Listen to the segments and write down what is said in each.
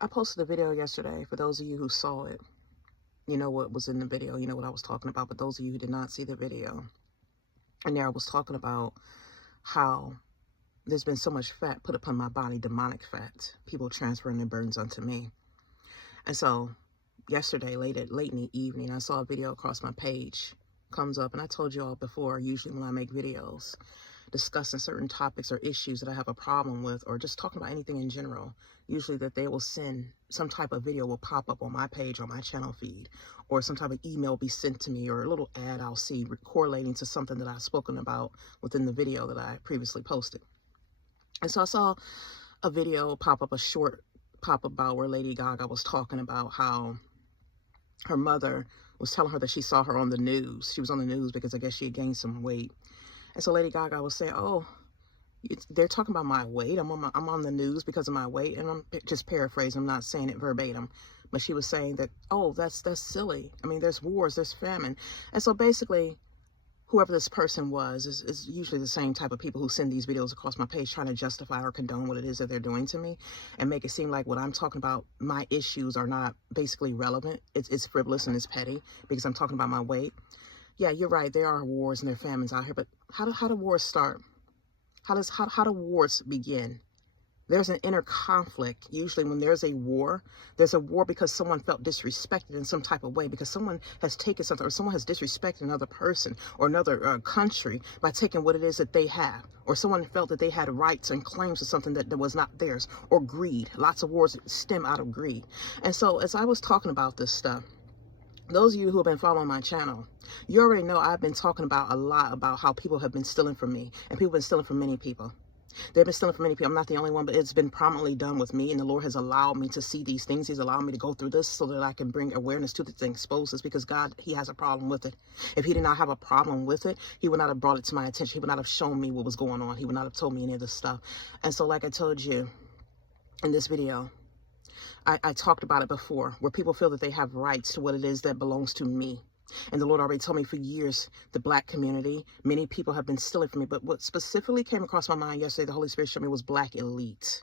I posted a video yesterday. For those of you who saw it, you know what was in the video, you know what I was talking about. But those of you who did not see the video, and there I was talking about how there's been so much fat put upon my body, demonic fat, people transferring their burdens unto me. And so yesterday, late in the evening, I saw a video across my page comes up, and I told you all before, usually when I make videos discussing certain topics or issues that I have a problem with, or just talking about anything in general, usually that they will send some type of video will pop up on my page, on my channel feed, or some type of email be sent to me, or a little ad I'll see correlating to something that I've spoken about within the video that I previously posted. And so I saw a video pop up, a short pop about where Lady Gaga was talking about how her mother was telling her that she saw her on the news. She was on the news because I guess she had gained some weight. And so Lady Gaga was saying, oh, they're talking about my weight. I'm on the news because of my weight. And I'm just paraphrasing. I'm not saying it verbatim. But she was saying that, oh, that's silly. I mean, there's wars, there's famine. And so basically, whoever this person was is usually the same type of people who send these videos across my page trying to justify or condone what it is that they're doing to me and make it seem like what I'm talking about, my issues are not basically relevant. It's frivolous and it's petty because I'm talking about my weight. Yeah, you're right. There are wars and there are famines out here, but how do wars start? How do wars begin? There's an inner conflict. Usually when there's a war because someone felt disrespected in some type of way, because someone has taken something, or someone has disrespected another person or another country by taking what it is that they have, or someone felt that they had rights and claims to something that was not theirs, or greed. Lots of wars stem out of greed. And so as I was talking about this stuff, those of you who have been following my channel, you already know I've been talking about a lot about how people have been stealing from me, and people have been stealing from many people. They've been stealing from many people. I'm not the only one, but it's been prominently done with me, and the Lord has allowed me to see these things. He's allowed me to go through this so that I can bring awareness to this and expose this, because God, he has a problem with it. If he did not have a problem with it, he would not have brought it to my attention. He would not have shown me what was going on. He would not have told me any of this stuff. And so like I told you in this video, I talked about it before, where people feel that they have rights to what it is that belongs to me. And the Lord already told me for years, the Black community, many people have been stealing from me. But what specifically came across my mind yesterday, the Holy Spirit showed me, was Black elite.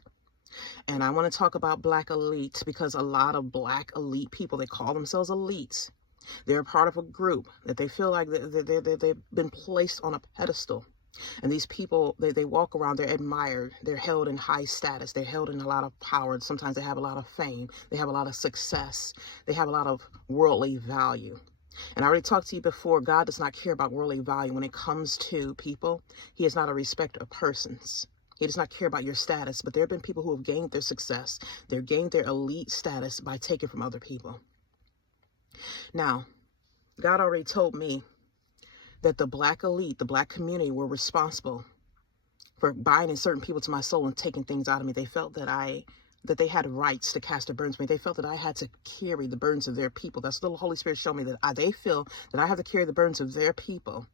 And I want to talk about Black elite because a lot of Black elite people, they call themselves elites. They're a part of a group that they feel like they've been placed on a pedestal. And these people, they walk around, they're admired, they're held in high status, they're held in a lot of power. Sometimes they have a lot of fame, they have a lot of success, they have a lot of worldly value. And I already talked to you before, God does not care about worldly value when it comes to people. He is not a respecter of persons. He does not care about your status, but there have been people who have gained their success. They've gained their elite status by taking from other people. Now, God already told me that the Black elite, the Black community, were responsible for binding certain people to my soul and taking things out of me. They felt that they had rights to cast their burdens on me. They felt that I had to carry the burdens of their people. That's what the Holy Spirit showed me, that they feel that I have to carry the burdens of their people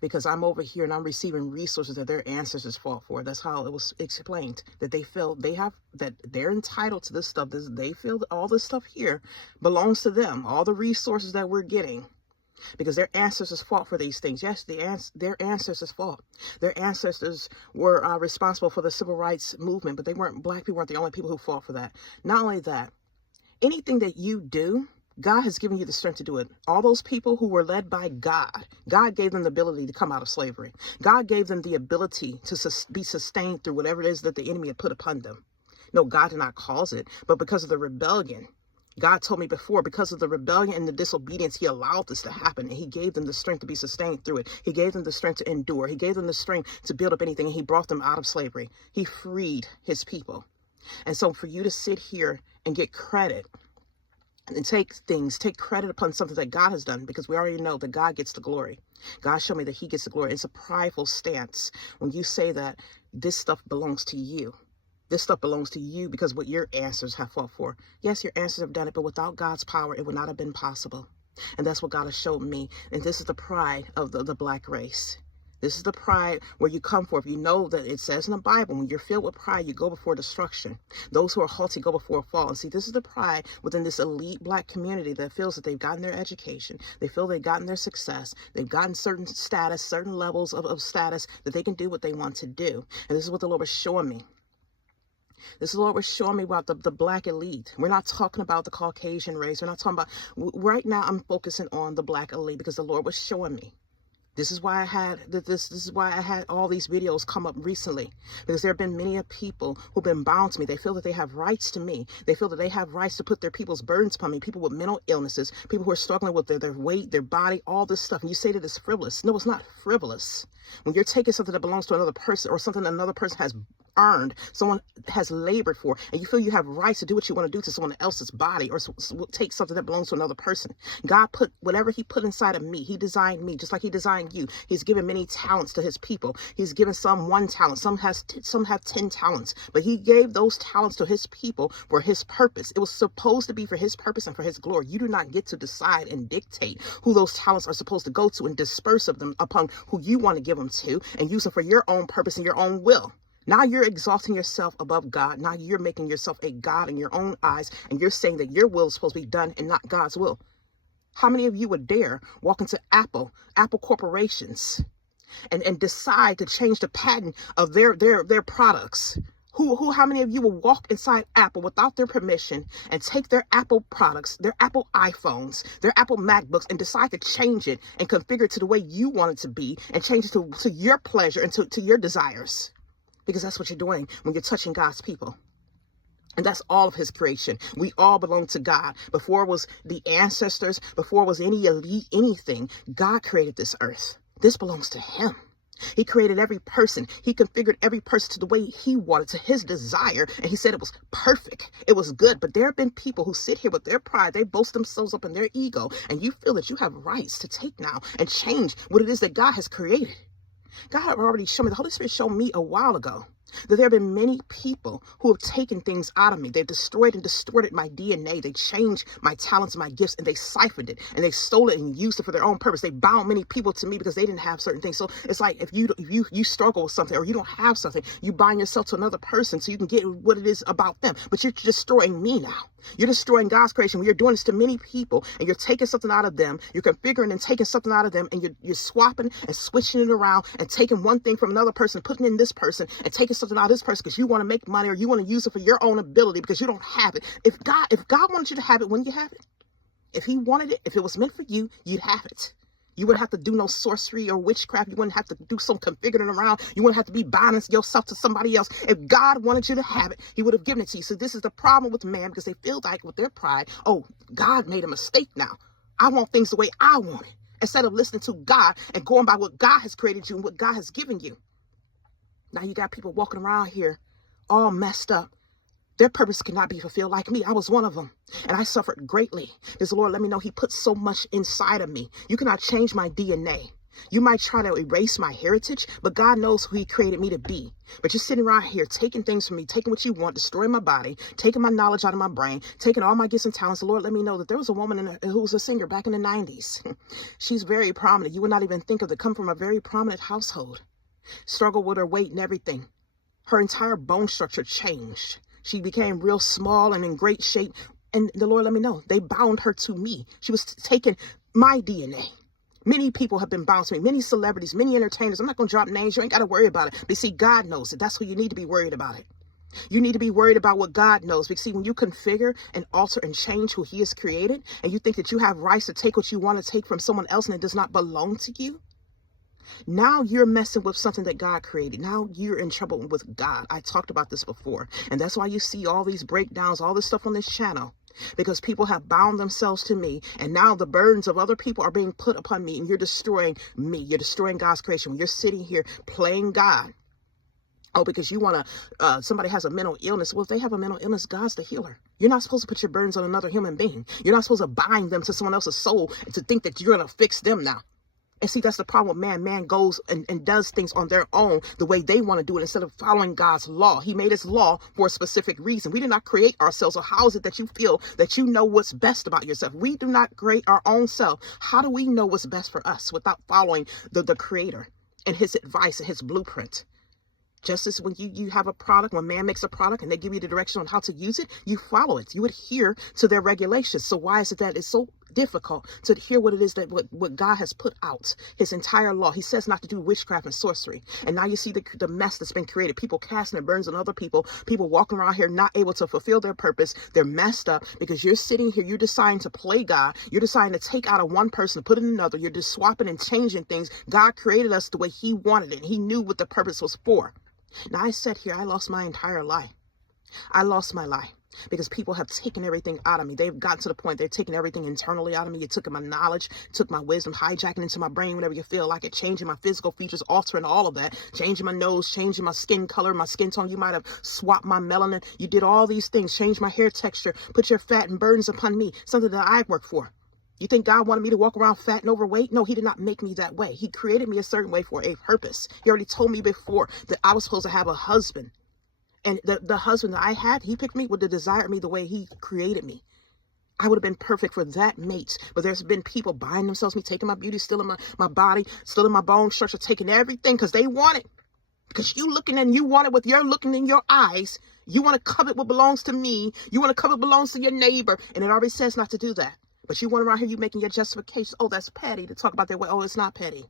because I'm over here and I'm receiving resources that their ancestors fought for. That's how it was explained, that they feel that they're entitled to this stuff. They feel that all this stuff here belongs to them. All the resources that we're getting, because their ancestors fought for these things. Yes, their ancestors fought. Their ancestors were responsible for the civil rights movement, but Black people weren't the only people who fought for that. Not only that, anything that you do, God has given you the strength to do it. All those people who were led by God gave them the ability to come out of slavery. God gave them the ability to be sustained through whatever it is that the enemy had put upon them. No, God did not cause it, but because of the rebellion, God told me before, because of the rebellion and the disobedience, he allowed this to happen. And he gave them the strength to be sustained through it. He gave them the strength to endure. He gave them the strength to build up anything. And he brought them out of slavery. He freed his people. And so for you to sit here and get credit and take credit upon something that God has done, because we already know that God gets the glory. God showed me that he gets the glory. It's a prideful stance when you say that this stuff belongs to you. This stuff belongs to you because what your ancestors have fought for. Yes, your ancestors have done it, but without God's power, it would not have been possible. And that's what God has showed me. And this is the pride of the Black race. This is the pride where you come forth. You know that it says in the Bible, when you're filled with pride, you go before destruction. Those who are haughty go before a fall. And see, this is the pride within this elite Black community that feels that they've gotten their education. They feel they've gotten their success. They've gotten certain status, certain levels of status that they can do what they want to do. And this is what the Lord was showing me. This Lord was showing me about the black elite. We're not talking about the Caucasian race. We're not talking about, right now I'm focusing on the black elite because the Lord was showing me. This is why I had this is why I had all these videos come up recently, because there have been many people who've been bound to me. They feel that they have rights to me. They feel that they have rights to put their people's burdens upon me. People with mental illnesses, people who are struggling with their weight, their body, all this stuff. And you say that it's frivolous. No, it's not frivolous. When you're taking something that belongs to another person or something that another person has earned, someone has labored for, and you feel you have rights to do what you want to do to someone else's body, or take something that belongs to another person. God put whatever he put inside of me. He designed me just like he designed you. He's given many talents to his people. He's given some 1 talent. Some have 10 talents, but he gave those talents to his people for his purpose. It was supposed to be for his purpose and for his glory. You do not get to decide and dictate who those talents are supposed to go to and disperse of them upon who you want to give them to and use them for your own purpose and your own will. Now you're exalting yourself above God. Now you're making yourself a God in your own eyes, and you're saying that your will is supposed to be done and not God's will. How many of you would dare walk into Apple corporations and decide to change the patent of their products? How many of you will walk inside Apple without their permission and take their Apple products, their Apple iPhones, their Apple MacBooks, and decide to change it and configure it to the way you want it to be and change it to your pleasure and to your desires? Because that's what you're doing when you're touching God's people. And that's all of his creation. We all belong to God. Before it was the ancestors, before it was any elite, anything, God created this earth. This belongs to him. He created every person. He configured every person to the way he wanted, to his desire. And he said it was perfect. It was good. But there have been people who sit here with their pride. They boast themselves up in their ego. And you feel that you have rights to take now and change what it is that God has created. God had already shown me, the Holy Spirit showed me a while ago, that there have been many people who have taken things out of me. They've destroyed and distorted my DNA. They changed my talents and my gifts, and they siphoned it, and they stole it and used it for their own purpose. They bound many people to me because they didn't have certain things. So it's like if you struggle with something or you don't have something, you bind yourself to another person so you can get what it is about them. But you're destroying me now. You're destroying God's creation. When you're doing this to many people and you're taking something out of them, you're configuring and taking something out of them, and you're swapping and switching it around and taking one thing from another person, putting it in this person, and taking something out of this person because you want to make money or you want to use it for your own ability because you don't have it. If God wanted you to have it, wouldn't you have it? If he wanted it, if it was meant for you, you'd have it. You wouldn't have to do no sorcery or witchcraft. You wouldn't have to do some configuring around. You wouldn't have to be binding yourself to somebody else. If God wanted you to have it, he would have given it to you. So this is the problem with man, because they feel like with their pride, oh, God made a mistake now. I want things the way I want it. Instead of listening to God and going by what God has created you and what God has given you. Now you got people walking around here all messed up. Their purpose cannot be fulfilled like me. I was one of them. And I suffered greatly. Because the Lord let me know he put so much inside of me. You cannot change my DNA. You might try to erase my heritage, but God knows who he created me to be. But you're sitting around here taking things from me, taking what you want, destroying my body, taking my knowledge out of my brain, taking all my gifts and talents. The Lord let me know that there was a woman who was a singer back in the 90s. She's very prominent. You would not even think of it. Come from a very prominent household. Struggled with her weight and everything. Her entire bone structure changed. She became real small and in great shape. And the Lord let me know they bound her to me. She was taking my DNA. Many people have been bound to me. Many celebrities, many entertainers. I'm not going to drop names. You ain't got to worry about it. But see, God knows it. That's who you need to be worried about it. You need to be worried about what God knows. Because see, when you configure and alter and change who he has created, and you think that you have rights to take what you want to take from someone else and it does not belong to you, now you're messing with something that God created. Now you're in trouble with God. I talked about this before. And that's why you see all these breakdowns, all this stuff on this channel. Because people have bound themselves to me. And now the burdens of other people are being put upon me. And you're destroying me. You're destroying God's creation. When you're sitting here playing God. Oh, because you want to, somebody has a mental illness. Well, if they have a mental illness, God's the healer. You're not supposed to put your burdens on another human being. You're not supposed to bind them to someone else's soul and to think that you're going to fix them now. And see, that's the problem with man. Man goes and does things on their own the way they want to do it instead of following God's law. He made his law for a specific reason. We did not create ourselves. So how is it that you feel that you know what's best about yourself? We do not create our own self. How do we know what's best for us without following the creator and his advice and his blueprint? Just as when you have a product, when man makes a product and they give you the direction on how to use it, you follow it. You adhere to their regulations. So why is it that it's so difficult to hear what it is that what God has put out, his entire law. He says not to do witchcraft and sorcery. And now you see the mess that's been created. People casting their burdens on other people, people walking around here not able to fulfill their purpose. They're messed up because you're sitting here, you're deciding to play God. You're deciding to take out of one person, put in another. You're just swapping and changing things. God created us the way he wanted it. He knew what the purpose was for. Now I sat here, I lost my entire life. I lost my life because people have taken everything out of me. They've gotten to the point they're taking everything internally out of me. You took my knowledge, took my wisdom, hijacking into my brain whenever you feel like it, changing my physical features, altering all of that, changing my nose, changing my skin color, my skin tone. You might have swapped my melanin. You did all these things, changed my hair texture, put your fat and burdens upon me, something that I work for. You think God wanted me to walk around fat and overweight? No, he did not make me that way. He created me a certain way for a purpose. He already told me before that I was supposed to have a husband. And the husband that I had, he picked me with the desire of me the way he created me. I would have been perfect for that mate. But there's been people buying themselves, me taking my beauty, stealing my body, stealing my bone structure, taking everything because they want it. Because you looking and you want it with your looking in your eyes. You want to covet what belongs to me. You want to covet what belongs to your neighbor. And it already says not to do that. But you want around here, you making your justifications. Oh, that's petty to talk about that way. Oh, it's not petty.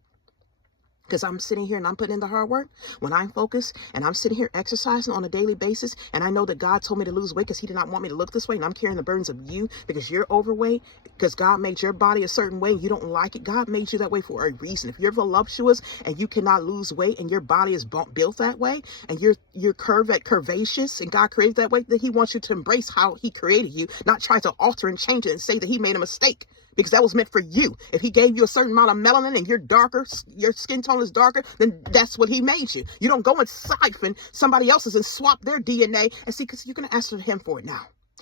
Because I'm sitting here and I'm putting in the hard work. When I'm focused and I'm sitting here exercising on a daily basis, and I know that God told me to lose weight because he did not want me to look this way, and I'm carrying the burdens of you because you're overweight, because God made your body a certain way and you don't like it. God made you that way for a reason. If you're voluptuous and you cannot lose weight and your body is built that way and you're curvaceous and God created that way, then he wants you to embrace how he created you, not try to alter and change it and say that he made a mistake. Because that was meant for you. If he gave you a certain amount of melanin and you're darker, your skin tone is darker, then that's what he made you. You don't go and siphon somebody else's and swap their DNA. And see, because you're going to ask him for it now.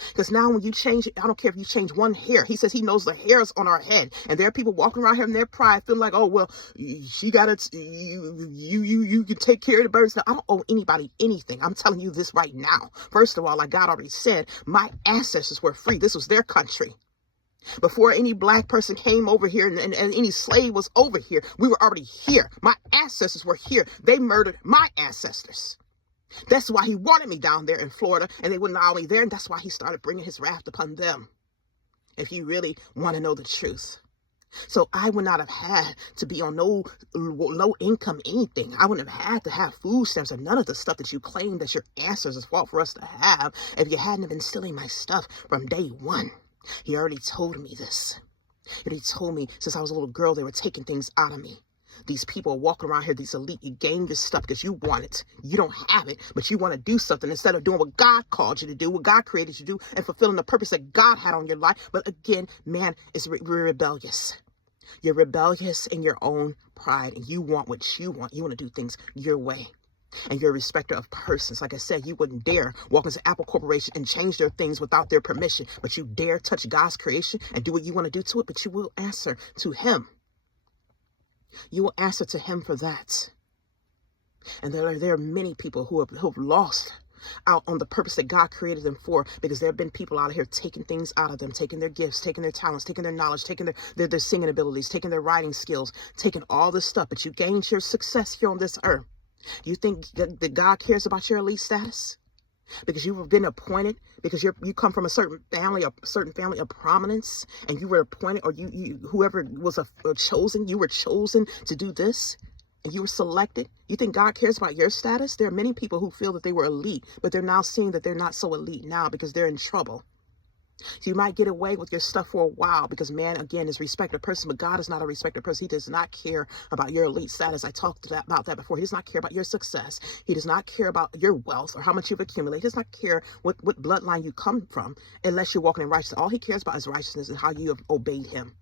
Because now when you change it, I don't care if you change one hair. He says he knows the hairs on our head. And there are people walking around here in their pride feeling like, oh, well, she got it. You can take care of the birds. Now, I don't owe anybody anything. I'm telling you this right now. First of all, like God already said, my ancestors were free. This was their country. Before any black person came over here and any slave was over here, we were already here. My ancestors were here. They murdered my ancestors. That's why he wanted me down there in Florida, and they wouldn't allow me there. And that's why he started bringing his wrath upon them. If you really want to know the truth. So I would not have had to be on no low income anything. I wouldn't have had to have food stamps or none of the stuff that you claim that your ancestors fought for us to have if you hadn't been stealing my stuff from day one. He already told me this. He already told me since I was a little girl, they were taking things out of me. These people are walking around here, these elite, you gain this stuff because you want it. You don't have it, but you want to do something instead of doing what God called you to do, what God created you to do, and fulfilling the purpose that God had on your life. But again, man, we're rebellious. You're rebellious in your own pride, and you want what you want. You want to do things your way. And you're a respecter of persons. Like I said, you wouldn't dare walk into Apple Corporation and change their things without their permission. But you dare touch God's creation and do what you want to do to it. But you will answer to him. You will answer to him for that. And there are many people who have lost out on the purpose that God created them for, because there have been people out here taking things out of them, taking their gifts, taking their talents, taking their knowledge, taking their singing abilities, taking their writing skills, taking all this stuff. But you gained your success here on this earth. Do you think that God cares about your elite status? Because you've been appointed, because you come from a certain family of prominence, and you were appointed, or whoever was chosen, you were chosen to do this, and you were selected. You think God cares about your status? There are many people who feel that they were elite, but they're now seeing that they're not so elite now because they're in trouble. So you might get away with your stuff for a while because man, again, is respected person, but God is not a respected person. He does not care about your elite status. I talked about that before. He does not care about your success. He does not care about your wealth or how much you've accumulated. He does not care what bloodline you come from unless you're walking in righteousness. All he cares about is righteousness and how you have obeyed him.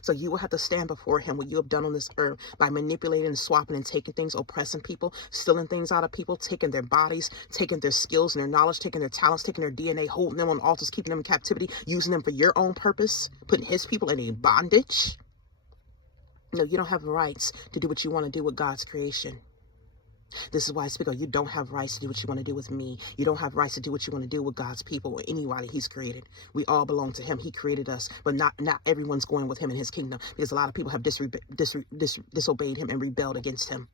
So you will have to stand before him, what you have done on this earth by manipulating and swapping and taking things, oppressing people, stealing things out of people, taking their bodies, taking their skills and their knowledge, taking their talents, taking their DNA, holding them on altars, keeping them in captivity, using them for your own purpose, putting his people in a bondage. No, you don't have rights to do what you want to do with God's creation. This is why I speak of you don't have rights to do what you want to do with me. You don't have rights to do what you want to do with God's people or anybody he's created. We all belong to him. He created us, but not everyone's going with him in his kingdom because a lot of people have disobeyed him and rebelled against him.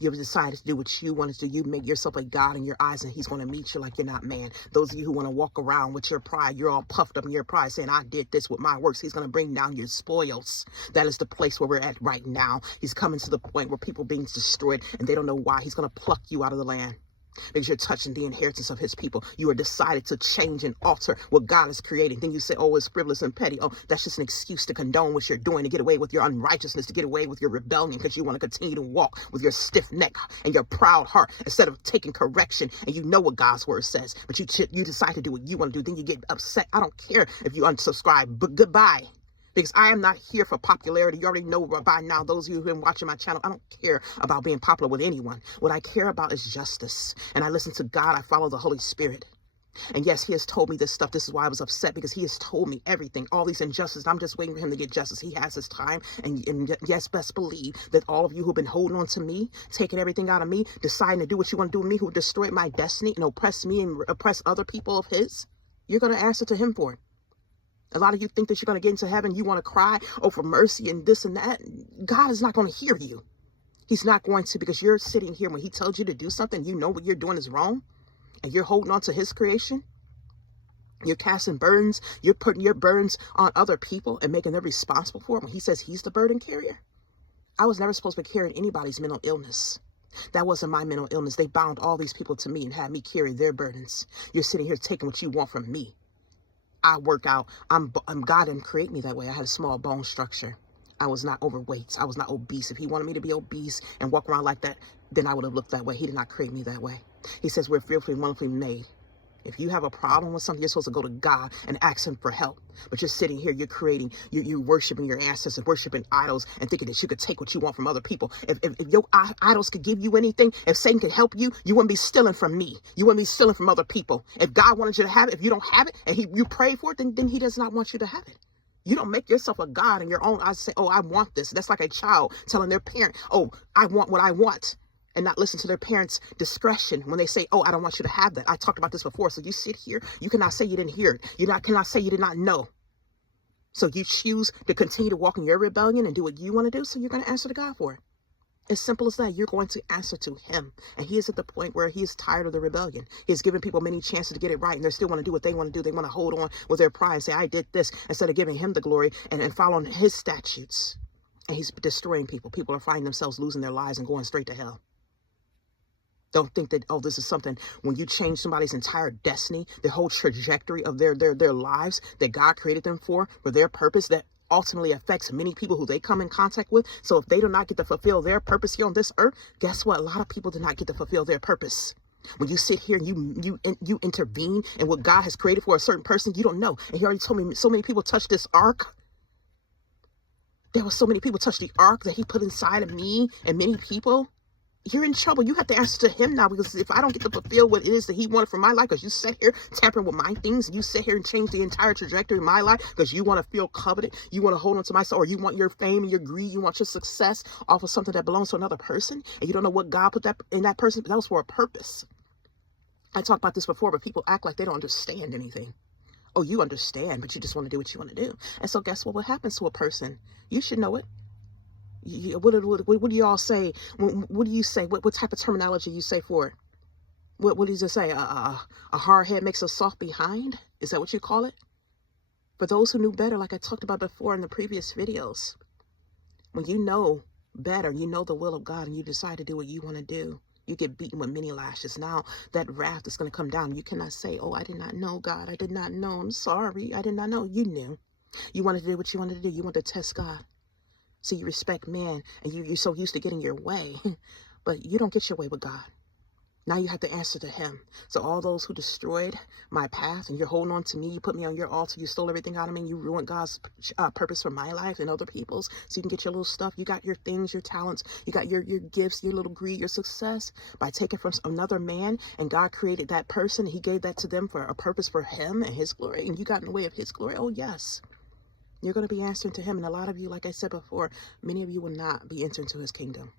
You have decided to do what you want to do. You make yourself a God in your eyes, and he's going to meet you like you're not man. Those of you who want to walk around with your pride, you're all puffed up in your pride saying, I did this with my works. He's going to bring down your spoils. That is the place where we're at right now. He's coming to the point where people being destroyed and they don't know why. He's going to pluck you out of the land, because you're touching the inheritance of his people. You are decided to change and alter what God is creating. Then you say, oh, it's frivolous and petty. Oh, that's just an excuse to condone what you're doing, to get away with your unrighteousness, to get away with your rebellion, because you want to continue to walk with your stiff neck and your proud heart instead of taking correction. And you know what God's word says, but you decide to do what you want to do. Then you get upset. I don't care if you unsubscribe, but goodbye. Because I am not here for popularity. You already know by now, those of you who have been watching my channel, I don't care about being popular with anyone. What I care about is justice. And I listen to God. I follow the Holy Spirit. And yes, he has told me this stuff. This is why I was upset, because he has told me everything, all these injustices. I'm just waiting for him to get justice. He has his time. And yes, best believe that all of you who've been holding on to me, taking everything out of me, deciding to do what you want to do with me, who destroyed my destiny and oppress me and oppress other people of his, you're going to answer to him for it. A lot of you think that you're going to get into heaven. You want to cry, oh, for mercy and this and that. God is not going to hear you. He's not going to, because you're sitting here when he tells you to do something, you know what you're doing is wrong, and you're holding on to his creation. You're casting burdens. You're putting your burdens on other people and making them responsible for it when he says he's the burden carrier. I was never supposed to be carrying anybody's mental illness. That wasn't my mental illness. They bound all these people to me and had me carry their burdens. You're sitting here taking what you want from me. I work out. God didn't create me that way. I had a small bone structure. I was not overweight. I was not obese. If he wanted me to be obese and walk around like that, then I would have looked that way. He did not create me that way. He says we're fearfully and wonderfully made. If you have a problem with something, you're supposed to go to God and ask him for help. But you're sitting here, you're creating, you're worshiping your ancestors, worshiping idols, and thinking that you could take what you want from other people. If your idols could give you anything, if Satan could help you, you wouldn't be stealing from me. You wouldn't be stealing from other people. If God wanted you to have it, if you don't have it, and you pray for it, then he does not want you to have it. You don't make yourself a God in your own eyes. Say, oh, I want this. That's like a child telling their parent, oh, I want what I want, and not listen to their parents' discretion when they say, oh, I don't want you to have that. I talked about this before. So you sit here, you cannot say you didn't hear it. You cannot say you did not know. So you choose to continue to walk in your rebellion and do what you want to do. So you're going to answer to God for it. As simple as that. You're going to answer to him. And he is at the point where he is tired of the rebellion. He's given people many chances to get it right, and they still want to do what they want to do. They want to hold on with their pride and say, I did this, instead of giving him the glory and following his statutes. And he's destroying people. People are finding themselves losing their lives and going straight to hell. Don't think that, oh, this is something, when you change somebody's entire destiny, the whole trajectory of their lives that God created them for their purpose, that ultimately affects many people who they come in contact with. So if they do not get to fulfill their purpose here on this earth, guess what? A lot of people do not get to fulfill their purpose. When you sit here and you intervene in what God has created for a certain person, you don't know. And he already told me so many people touched this ark. There were so many people touched the ark that he put inside of me and many people. You're in trouble. You have to answer to him now, because if I don't get to fulfill what it is that he wanted for my life, because you sit here tampering with my things, and you sit here and change the entire trajectory of my life because you want to feel coveted, you want to hold on to myself, or you want your fame and your greed, you want your success off of something that belongs to another person, and you don't know what God put that in that person. That was for a purpose. I talked about this before, but people act like they don't understand anything. Oh, you understand, but you just want to do what you want to do. And so guess what happens to a person? You should know it. What do you all say? What do you say? What type of terminology you say for it? What does it say? A hard head makes a soft behind? Is that what you call it? For those who knew better, like I talked about before in the previous videos, when you know better, you know the will of God, and you decide to do what you want to do, you get beaten with many lashes. Now that wrath is going to come down. You cannot say, oh, I did not know, God. I did not know. I'm sorry. I did not know. You knew. You wanted to do what you wanted to do. You wanted to test God. So you respect man, and you're so used to getting your way, but you don't get your way with God. Now you have to answer to him. So all those who destroyed my path, and you're holding on to me, you put me on your altar, you stole everything out of me, and you ruined God's purpose for my life and other people's, so you can get your little stuff. You got your things, your talents, you got your gifts, your little greed, your success, by taking from another man, and God created that person. He gave that to them for a purpose for him and his glory, and you got in the way of his glory. Oh, yes. You're going to be answering to him. And a lot of you, like I said before, many of you will not be entering into his kingdom.